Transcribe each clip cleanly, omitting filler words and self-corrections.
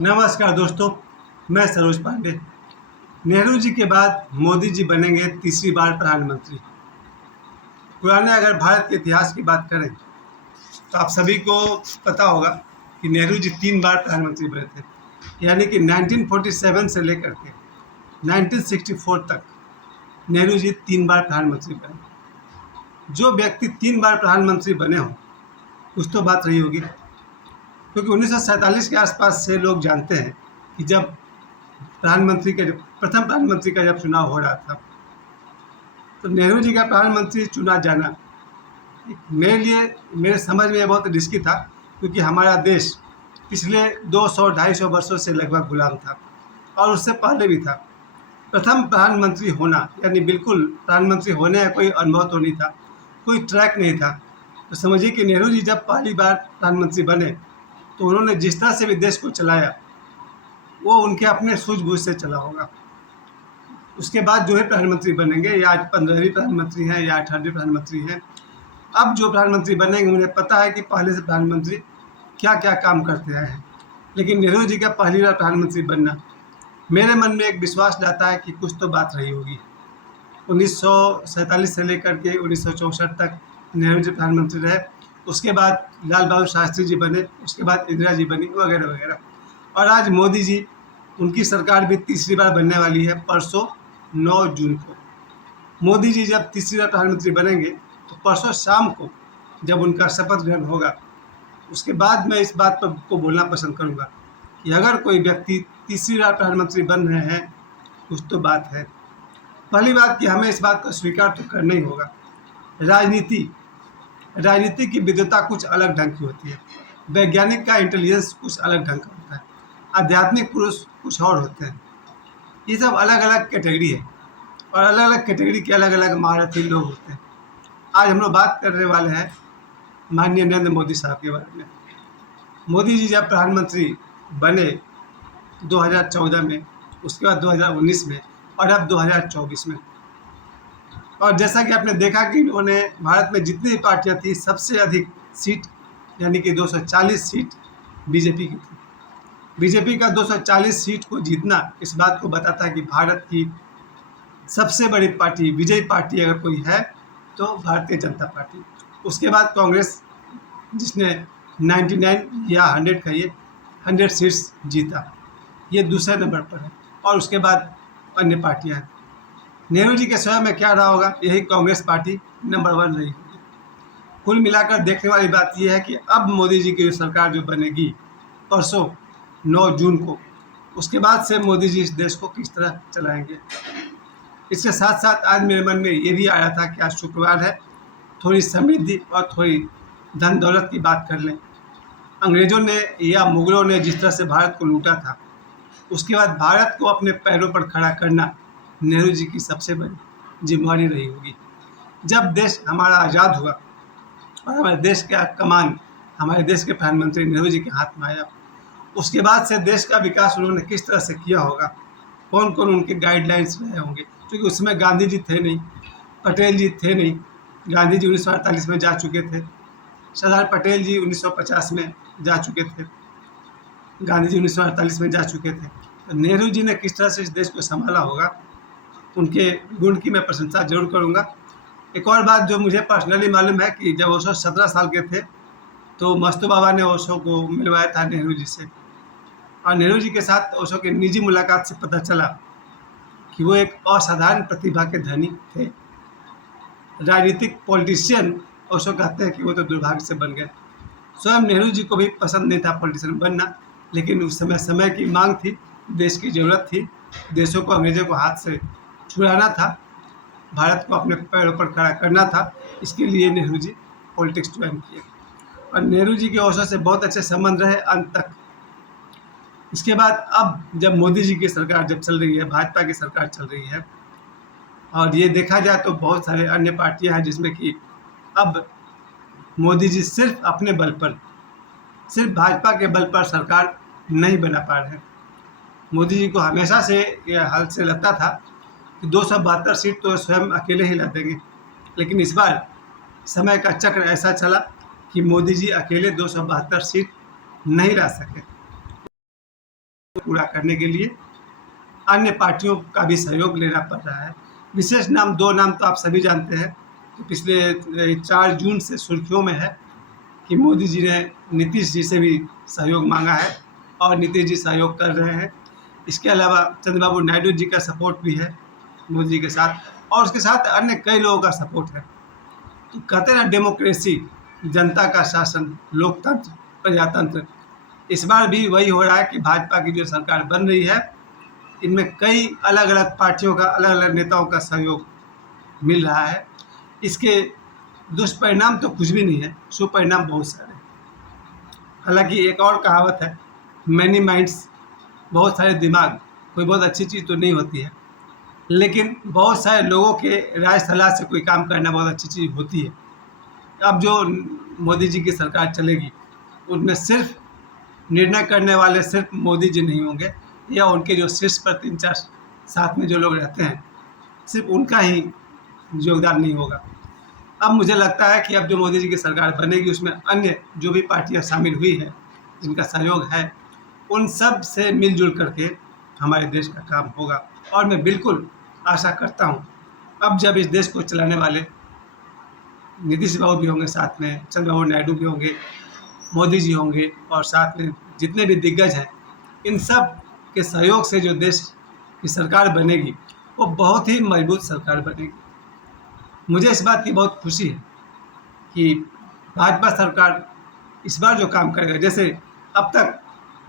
नमस्कार दोस्तों, मैं सरोज पांडे। नेहरू जी के बाद मोदी जी बनेंगे तीसरी बार प्रधानमंत्री। पुराने अगर भारत के इतिहास की बात करें तो आप सभी को पता होगा कि नेहरू जी 3 बार प्रधानमंत्री बने थे। यानी कि 1947 से लेकर के 1964 तक नेहरू जी 3 बार प्रधानमंत्री बने। जो व्यक्ति 3 बार प्रधानमंत्री बने हों कुछ तो बात रही होगी, क्योंकि 1947 के आसपास से लोग जानते हैं कि जब प्रथम प्रधानमंत्री का जब चुनाव हो रहा था तो नेहरू जी का प्रधानमंत्री चुना जाना मेरे समझ में बहुत रिस्की था, क्योंकि हमारा देश पिछले 200-250 वर्षों से लगभग गुलाम था और उससे पहले भी था। प्रथम प्रधानमंत्री होना यानी बिल्कुल प्रधानमंत्री होने का कोई अनुभव तो नहीं था, कोई ट्रैक नहीं था। तो समझिए कि नेहरू जी जब पहली बार प्रधानमंत्री बने तो उन्होंने जिस तरह से भी देश को चलाया वो उनके अपने सूझबूझ से चला होगा। उसके बाद जो है प्रधानमंत्री बनेंगे, या आज 15वीं प्रधानमंत्री हैं या 18वीं प्रधानमंत्री हैं, अब जो प्रधानमंत्री बनेंगे उन्हें पता है कि पहले से प्रधानमंत्री क्या क्या काम करते आए हैं। लेकिन नेहरू जी का पहली बार प्रधानमंत्री बनना मेरे मन में एक विश्वास लाता है कि कुछ तो बात रही होगी। 1947 से लेकर के 1964 तक नेहरू जी प्रधानमंत्री रहे, उसके बाद लाल बहादुर शास्त्री जी बने, उसके बाद इंदिरा जी बनी, वगैरह वगैरह। और आज मोदी जी, उनकी सरकार भी तीसरी बार बनने वाली है परसों 9 जून को। मोदी जी जब तीसरी बार प्रधानमंत्री बनेंगे तो परसों शाम को जब उनका शपथ ग्रहण होगा, उसके बाद मैं इस बात पर को बोलना पसंद करूंगा कि अगर कोई व्यक्ति तीसरी बार प्रधानमंत्री बन रहे हैं कुछ तो बात है। पहली बात कि हमें इस बात को स्वीकार तो करना ही होगा। राजनीति की विद्वता कुछ अलग ढंग की होती है, वैज्ञानिक का इंटेलिजेंस कुछ अलग ढंग का होता है, आध्यात्मिक पुरुष कुछ और होते हैं। ये सब अलग अलग कैटेगरी है और अलग अलग कैटेगरी के अलग अलग महारथी लोग होते हैं। आज हम लोग बात करने वाले हैं माननीय नरेंद्र मोदी साहब के बारे में। मोदी जी जब प्रधानमंत्री बने 2014 में, उसके बाद 2019 में और अब 2024 में, और जैसा कि आपने देखा कि उन्होंने भारत में जितनी पार्टियां थी सबसे अधिक सीट यानी कि 240 सीट बीजेपी की थी। बीजेपी का 240 सीट को जीतना इस बात को बताता है कि भारत की सबसे बड़ी पार्टी, विजयी पार्टी अगर कोई है तो भारतीय जनता पार्टी। उसके बाद कांग्रेस, जिसने 99 या 100 कहिए 100 सीट्स जीता, ये दूसरे नंबर पर है। और उसके बाद अन्य पार्टियां हैं। नेहरू जी के समय में क्या रहा होगा, यही कांग्रेस पार्टी नंबर 1 रही होगी। कुल मिलाकर देखने वाली बात यह है कि अब मोदी जी की जो सरकार जो बनेगी परसों 9 जून को, उसके बाद से मोदी जी इस देश को किस तरह चलाएंगे। इसके साथ साथ आज मेरे मन में ये भी आया था कि आज शुक्रवार है, थोड़ी समृद्धि और थोड़ी धन दौलत की बात कर लें। अंग्रेज़ों ने या मुग़लों ने जिस तरह से भारत को लूटा था, उसके बाद भारत को अपने पैरों पर खड़ा करना नेहरू जी की सबसे बड़ी जिम्मेदारी रही होगी। जब देश हमारा आज़ाद हुआ और हमारे देश का कमान हमारे देश के प्रधानमंत्री नेहरू जी के हाथ में आया, उसके बाद से देश का विकास उन्होंने किस तरह से किया होगा, कौन कौन उनके गाइडलाइंस रहे होंगे। क्योंकि उसमें गांधी जी थे नहीं, पटेल जी थे नहीं। गांधी जी 1948 में जा चुके थे, सरदार पटेल जी 1950 में जा चुके थे, गांधी जी 1948 में जा चुके थे। तो नेहरू जी ने किस तरह से इस देश को संभाला होगा, उनके गुण की मैं प्रशंसा जरूर करूंगा। एक और बात जो मुझे पर्सनली मालूम है कि जब ओशो 17 साल के थे तो मस्तू बाबा ने ओशो को मिलवाया था नेहरू जी से, और नेहरू जी के साथ ओशो की निजी मुलाकात से पता चला कि वो एक असाधारण प्रतिभा के धनी थे। राजनीतिक पॉलिटिशियन ओशो कहते हैं कि वो तो दुर्भाग्य से बन गए। स्वयं नेहरू जी को भी पसंद नहीं था पॉलिटिशियन बनना, लेकिन उस समय की मांग थी, देश की ज़रूरत थी, देशों को अंग्रेज़ों को हाथ से छुड़ाना था, भारत को अपने पैरों पर खड़ा करना था। इसके लिए नेहरू जी पॉलिटिक्स ज्वाइन किए और नेहरू जी के ओशो से बहुत अच्छे संबंध रहे अंत तक। इसके बाद अब जब मोदी जी की सरकार जब चल रही है, भाजपा की सरकार चल रही है, और ये देखा जाए तो बहुत सारे अन्य पार्टियां हैं जिसमें कि अब मोदी जी सिर्फ अपने बल पर, सिर्फ भाजपा के बल पर सरकार नहीं बना पा रहे हैं। मोदी जी को हमेशा से यह हाल से लगता था कि 272 सीट तो स्वयं अकेले ही ला देंगे, लेकिन इस बार समय का चक्र ऐसा चला कि मोदी जी अकेले 272 सीट नहीं ला सके। पूरा करने के लिए अन्य पार्टियों का भी सहयोग लेना पड़ रहा है। विशेष नाम, 2 नाम तो आप सभी जानते हैं कि पिछले 4 जून से सुर्खियों में है कि मोदी जी ने नीतीश जी से भी सहयोग मांगा है और नीतीश जी सहयोग कर रहे हैं। इसके अलावा चंद्रबाबू नायडू जी का सपोर्ट भी है मोदी जी के साथ, और उसके साथ अन्य कई लोगों का सपोर्ट है। तो कहते हैं ना, डेमोक्रेसी, जनता का शासन, लोकतंत्र, प्रजातंत्र। इस बार भी वही हो रहा है कि भाजपा की जो सरकार बन रही है, इनमें कई अलग अलग पार्टियों का, अलग अलग नेताओं का सहयोग मिल रहा है। इसके दुष्परिणाम तो कुछ भी नहीं है, सुपरिणाम बहुत सारे। हालांकि एक और कहावत है, मैनी माइंड्स, बहुत सारे दिमाग, कोई बहुत अच्छी चीज़ तो नहीं होती है, लेकिन बहुत सारे लोगों के राय सलाह से कोई काम करना बहुत अच्छी चीज़ होती है। अब जो मोदी जी की सरकार चलेगी, उनमें सिर्फ निर्णय करने वाले सिर्फ मोदी जी नहीं होंगे, या उनके जो शीर्ष पर 3-4 साथ में जो लोग रहते हैं, सिर्फ उनका ही योगदान नहीं होगा। अब मुझे लगता है कि अब जो मोदी जी की सरकार बनेगी, उसमें अन्य जो भी पार्टियां शामिल हुई हैं, जिनका सहयोग है, उन सब से मिलजुल करके हमारे देश का काम होगा। और मैं बिल्कुल आशा करता हूँ, अब जब इस देश को चलाने वाले नीतीश बाबू भी होंगे, साथ में चंद्रबाबू नायडू भी होंगे, मोदी जी होंगे, और साथ में जितने भी दिग्गज हैं, इन सब के सहयोग से जो देश की सरकार बनेगी, वो बहुत ही मजबूत सरकार बनेगी। मुझे इस बात की बहुत खुशी है कि भाजपा सरकार इस बार जो काम करेगा, जैसे अब तक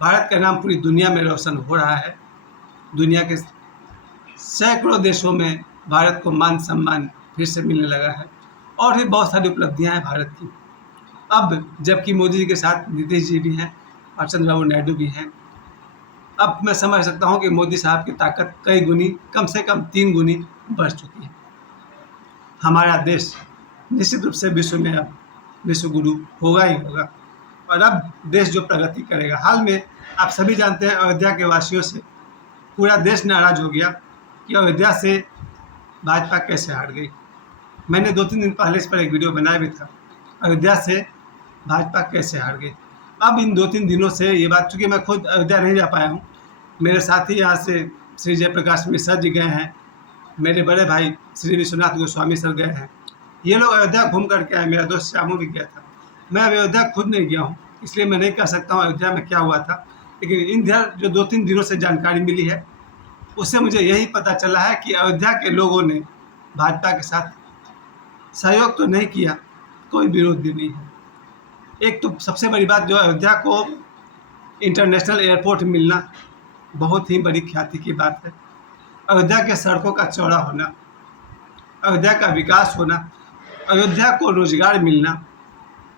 भारत का नाम पूरी दुनिया में रोशन हो रहा है, दुनिया के सैकड़ों देशों में भारत को मान सम्मान फिर से मिलने लगा है, और भी बहुत सारी उपलब्धियां हैं भारत की। अब जबकि मोदी जी के साथ नीतीश जी भी हैं और चंद्रबाबू नायडू भी हैं, अब मैं समझ सकता हूं कि मोदी साहब की ताकत कई गुनी, कम से कम 3 गुनी बढ़ चुकी है। हमारा देश निश्चित रूप से विश्व में अब विश्व गुरु होगा ही होगा, और अब देश जो प्रगति करेगा। हाल में आप सभी जानते हैं, अयोध्या के वासियों से पूरा देश नाराज हो गया कि अयोध्या से भाजपा कैसे हार गई। मैंने 2-3 दिन पहले इस पर एक वीडियो बनाया भी था, अयोध्या से भाजपा कैसे हार गई। अब इन 2-3 दिनों से ये बात, चूँकि मैं खुद अयोध्या नहीं जा पाया हूँ, मेरे साथी यहाँ से श्री जयप्रकाश मिश्रा जी गए हैं, मेरे बड़े भाई श्री विश्वनाथ गोस्वामी सर गए हैं, ये लोग अयोध्या घूम करके आए। मेरा दोस्त श्यामू भी गया था। मैं अयोध्या खुद नहीं गया हूँ, इसलिए मैं नहीं कह सकता हूँ अयोध्या में क्या हुआ था, लेकिन इधर जो 2-3 दिनों से जानकारी मिली है, उससे मुझे यही पता चला है कि अयोध्या के लोगों ने भाजपा के साथ सहयोग तो नहीं किया, कोई विरोध भी नहीं है। एक तो सबसे बड़ी बात, जो अयोध्या को इंटरनेशनल एयरपोर्ट मिलना बहुत ही बड़ी ख्याति की बात है। अयोध्या के सड़कों का चौड़ा होना, अयोध्या का विकास होना, अयोध्या को रोजगार मिलना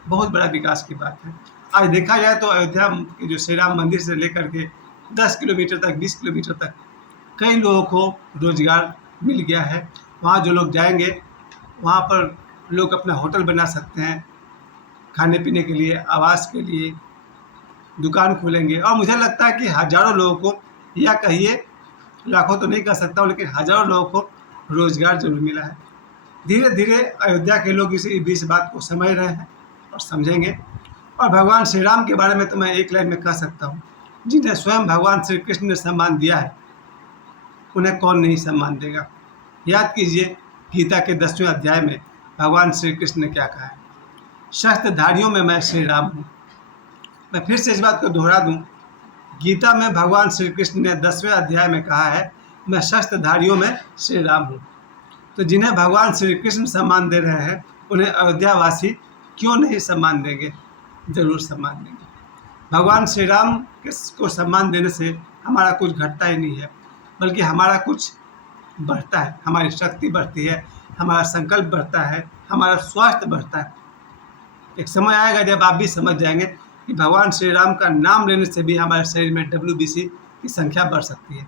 बहुत बड़ा विकास की बात है। आज देखा जाए तो अयोध्या के जो श्री राम मंदिर से लेकर के 10 किलोमीटर तक, 20 किलोमीटर तक कई लोगों को रोजगार मिल गया है। वहाँ जो लोग जाएंगे, वहाँ पर लोग अपना होटल बना सकते हैं, खाने पीने के लिए, आवास के लिए दुकान खोलेंगे, और मुझे लगता है कि हज़ारों लोगों को, या कहिए लाखों तो नहीं कह सकता हूँ, लेकिन हज़ारों लोगों को रोजगार जरूर मिला है। धीरे धीरे अयोध्या के लोग इस बात को समझ रहे हैं और समझेंगे। और भगवान श्री राम के बारे में तो मैं एक लाइन में कह सकता हूँ, जिन्हें स्वयं भगवान श्री कृष्ण ने सम्मान दिया है, उन्हें कौन नहीं सम्मान देगा। याद कीजिए, गीता के 10वें अध्याय में भगवान श्री कृष्ण ने क्या कहा है, शस्त्रधारियों में मैं श्री राम हूँ। मैं फिर से इस बात को दोहरा दूँ, गीता में भगवान श्री कृष्ण ने 10वें अध्याय में कहा है, मैं शस्त्रधारियों में श्री राम हूँ। तो जिन्हें भगवान श्री कृष्ण सम्मान दे रहे हैं, उन्हें अयोध्यावासी क्यों नहीं सम्मान देंगे, जरूर सम्मान देंगे। भगवान श्री राम को सम्मान देने से हमारा कुछ घटता ही नहीं है, बल्कि हमारा कुछ बढ़ता है, हमारी शक्ति बढ़ती है, हमारा संकल्प बढ़ता है, हमारा स्वास्थ्य बढ़ता है। एक समय आएगा जब आप भी समझ जाएंगे कि भगवान श्री राम का नाम लेने से भी हमारे शरीर में WBC की संख्या बढ़ सकती है।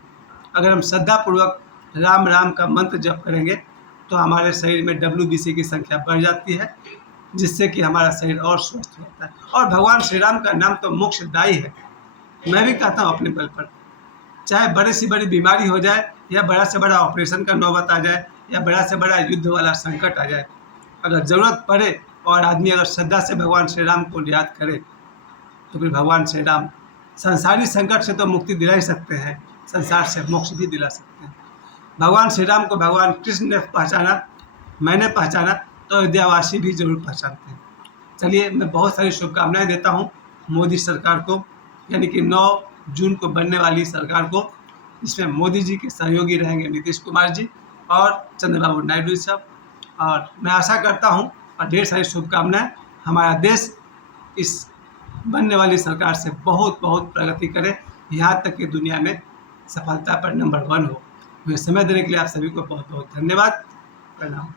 अगर हम श्रद्धापूर्वक राम राम का मंत्र जप करेंगे, तो हमारे शरीर में WBC की संख्या बढ़ जाती है, जिससे कि हमारा शरीर और स्वस्थ रहता है। और भगवान श्री राम का नाम तो मोक्षदायी है। मैं भी कहता हूँ अपने बल पर, चाहे बड़े से बड़ी बीमारी हो जाए, या बड़ा से बड़ा ऑपरेशन का नौबत आ जाए, या बड़ा से बड़ा युद्ध वाला संकट आ जाए, अगर ज़रूरत पड़े और आदमी अगर श्रद्धा से भगवान श्री राम को याद करे, तो फिर भगवान श्री राम संसारी संकट से तो मुक्ति दिला ही सकते हैं, संसार से मोक्ष भी दिला सकते हैं। भगवान श्री राम को भगवान कृष्ण ने पहचाना, मैंने पहचाना, तो अयोध्यावासी भी जरूर पहचानते हैं। चलिए, मैं बहुत सारी शुभकामनाएं देता हूं मोदी सरकार को, यानी कि 9 जून को बनने वाली सरकार को, इसमें मोदी जी के सहयोगी रहेंगे नीतीश कुमार जी और चंद्रबाबू नायडू साहब। और मैं आशा करता हूं और ढेर सारी शुभकामनाएं, हमारा देश इस बनने वाली सरकार से बहुत बहुत प्रगति करे, यहाँ तक कि दुनिया में सफलता पर नंबर 1 हो। मुझे समय देने के लिए आप सभी को बहुत बहुत धन्यवाद। प्रणाम।